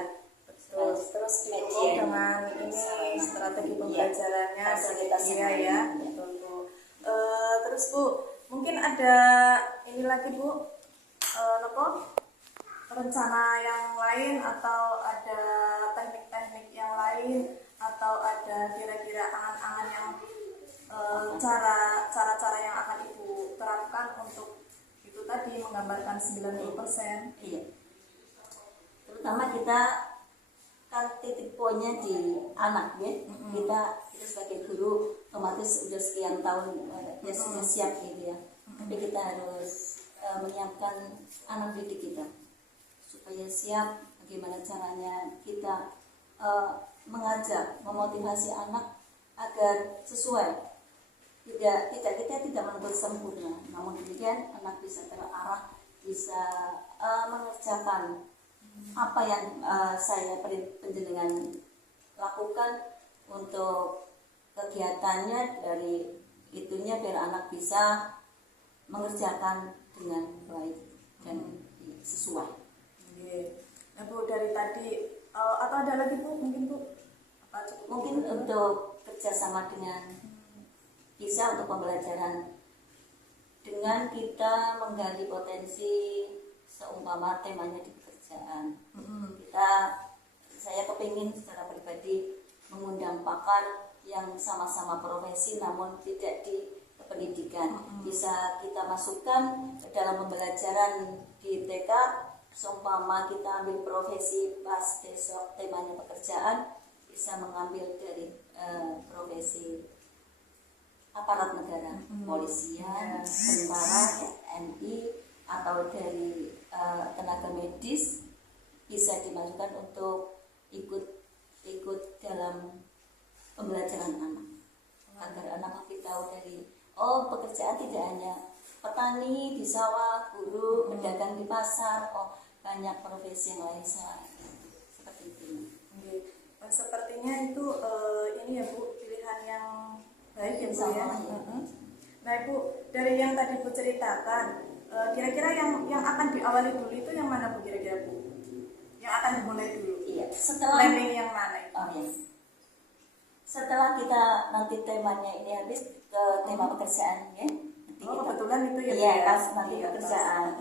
Betul. Terus Terus didukung media. dengan ini strategi pembelajarannya Fasilitas media yang ya. lain. Betul Bu. Terus Bu, mungkin ada ini lagi Bu, rencana yang lain atau ada teknik-teknik yang lain atau ada kira-kira angan-angan yang cara-cara yang akan ibu terapkan untuk itu tadi menggambarkan 90%. Iya. Terutama kita kan titik poinnya di anak ya. Kita sebagai guru otomatis sudah sekian tahun ya sudah siap gitu ya. Tapi kita harus menyiapkan anak didik kita supaya siap bagaimana caranya kita mengajak, memotivasi anak agar sesuai. Kita tidak menuntut sempurna, namun demikian anak bisa terarah, bisa mengerjakan apa yang saya penjenengan lakukan untuk kegiatannya, dari itunya biar anak bisa mengerjakan dengan baik dan sesuai. Nah Bu, dari tadi atau ada lagi Bu, mungkin Bu? Mungkin untuk kerjasama dengan bisa untuk pembelajaran dengan kita menggali potensi, seumpama temanya di pekerjaan. Saya kepingin secara pribadi mengundang pakar yang sama-sama profesi namun tidak di pendidikan. Bisa kita masukkan dalam pembelajaran di TK, seumpama kita ambil profesi pas besok temanya pekerjaan, bisa mengambil dari profesi aparat negara, polisian, tentara, TNI, atau dari tenaga medis, bisa dimasukkan untuk ikut dalam pembelajaran anak, agar anak lebih tahu dari pekerjaan tidak hanya petani di sawah, guru, pedagang di pasar, banyak profesi yang lain seperti itu. Sepertinya itu ini ya Bu, pilihan yang baik ya Bu ya. Nah Ibu, dari yang tadi Bu ceritakan, kira-kira yang akan diawali dulu itu yang mana Bu kira-kira Bu? Yang akan dimulai dulu? Iya, setelah planning yang mana itu? Ya. Setelah kita nanti temanya ini habis ke tema pekerjaan ya. Kebetulan itu ya. Iya, pas nanti pekerjaan.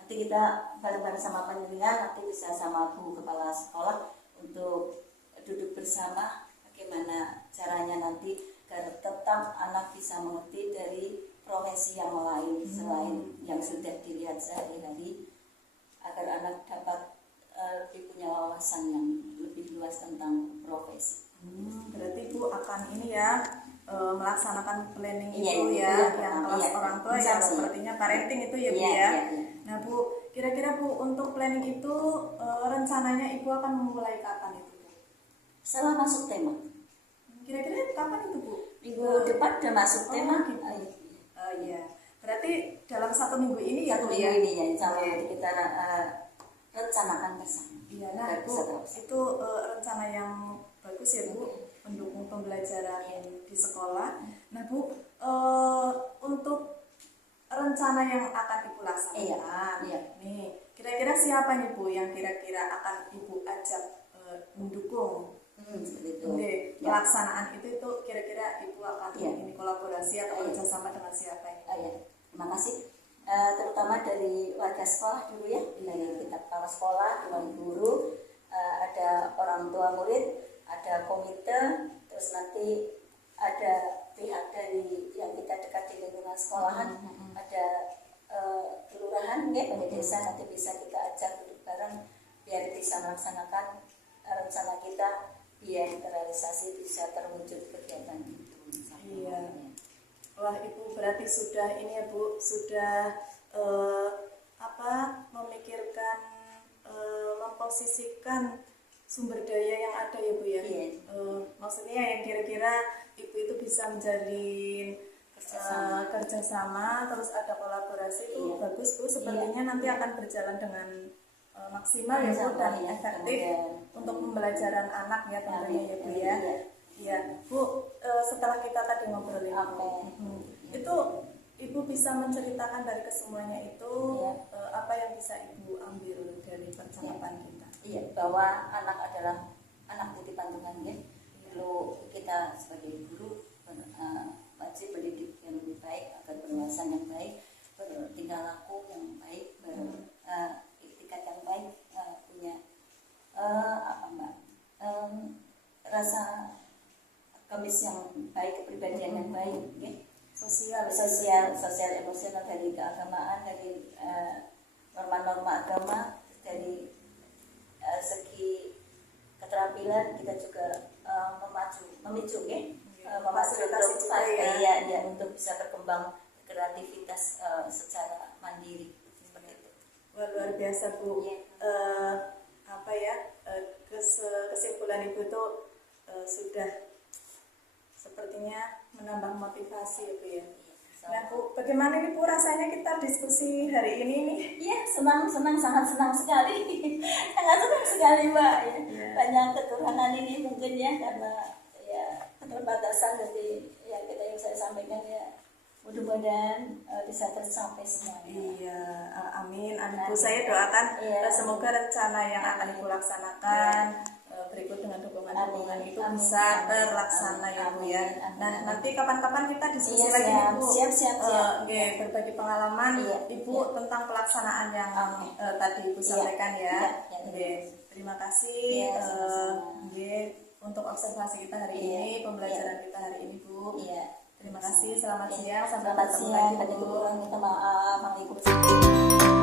Nanti kita bareng-bareng sama penjaringan, nanti bisa sama Bu Kepala Sekolah untuk duduk bersama bagaimana caranya nanti agar tetap anak bisa mengerti dari profesi yang lain selain yang sudah dilihat sehari-hari, agar anak dapat lebih punya wawasan yang lebih luas tentang profesi. Berarti Bu akan ini ya melaksanakan planning itu itu ya, yang kelas orang tua yang sepertinya parenting itu ya Bu ya. Nah Bu, kira-kira Bu untuk planning itu rencananya Ibu akan memulai kapan itu Bu? Setelah masuk tema. Kira-kira kapan itu Bu? Minggu depan udah masuk tema gitu. Iya. Berarti dalam 1 minggu ini ya Bu ya? 1 minggu ini ya, insya Allah kita rencanakan bersama. Iya, nah Bu, itu rencana yang bagus ya Bu, mendukung pembelajaran di sekolah. Nah Bu, untuk rencana yang akan Ibu laksanakan, nih kira-kira siapa nih Bu yang kira-kira akan Ibu ajak mendukung pelaksanaan itu kira-kira Ibu akan ini kolaborasi atau kerjasama dengan siapa ya? Terima kasih. Terutama dari warga sekolah dulu ya, dari kita kepala sekolah, dewan guru, ada orang tua murid, ada komite, terus nanti ada pihak dari yang kita dekat di lingkungan sekolahan, ada kelurahan ya, pada desa, nanti bisa kita ajak duduk bareng biar bisa melaksanakan rencana kita, biar terrealisasi, bisa terwujud kegiatan itu. Iya. Wah Ibu berarti sudah ini ya Bu, sudah memikirkan, memposisikan sumber daya yang ada ya Bu ya. Maksudnya yang kira-kira Ibu itu bisa menjalin kerjasama, terus ada kolaborasi itu bagus Bu. Sepertinya nanti akan berjalan dengan maksimal ya Bu, dan efektif untuk pembelajaran anak ya tentunya ya Bu ya. Iya Bu, setelah kita tadi ngobrolin itu Ibu bisa menceritakan dari kesemuanya itu apa yang bisa Ibu ambil dari percakapan kita? Iya, bahwa anak adalah anak titipan Tuhan ya. Perlu kita sebagai guru wajib mendidik yang lebih baik agar berwawasan yang baik, bertingkah laku yang baik, beretikat yang baik, punya rasa kemis yang baik, kepribadian yang baik, ya. Sosial, sosial emosional dari keagamaan, dari norma-norma agama, dari segi keterampilan kita juga memicu ya, memacu untuk bisa berkembang kreativitas secara mandiri seperti itu. Wah, luar biasa Bu. Ya. Apa ya, kesimpulan Ibu itu sudah sepertinya menambah motivasi ya Bu ya. Nah Bu, bagaimana nih Bu rasanya kita diskusi hari ini nih? Iya, sangat senang sekali. Sangat senang sekali Mbak ya. Banyak kekurangan ini mungkin ya, karena ya keterbatasan dari yang saya sampaikan ya. Mudah-mudahan bisa tercapai semuanya. Iya, amin. Bu, saya doakan semoga rencana yang akan Ibu laksanakan berikut dengan dukungan itu bisa terlaksana ya Bu ya. Nah, nanti kapan-kapan kita diskusi lagi nih Bu. Siap. Berbagi pengalaman Ibu tentang pelaksanaan yang tadi Ibu sampaikan ya. Terima kasih untuk observasi kita hari ini, pembelajaran kita hari ini Bu. Terima kasih, selamat siang, sampai ketemu lagi Bu. Minta maaf, Waalaikumsalam.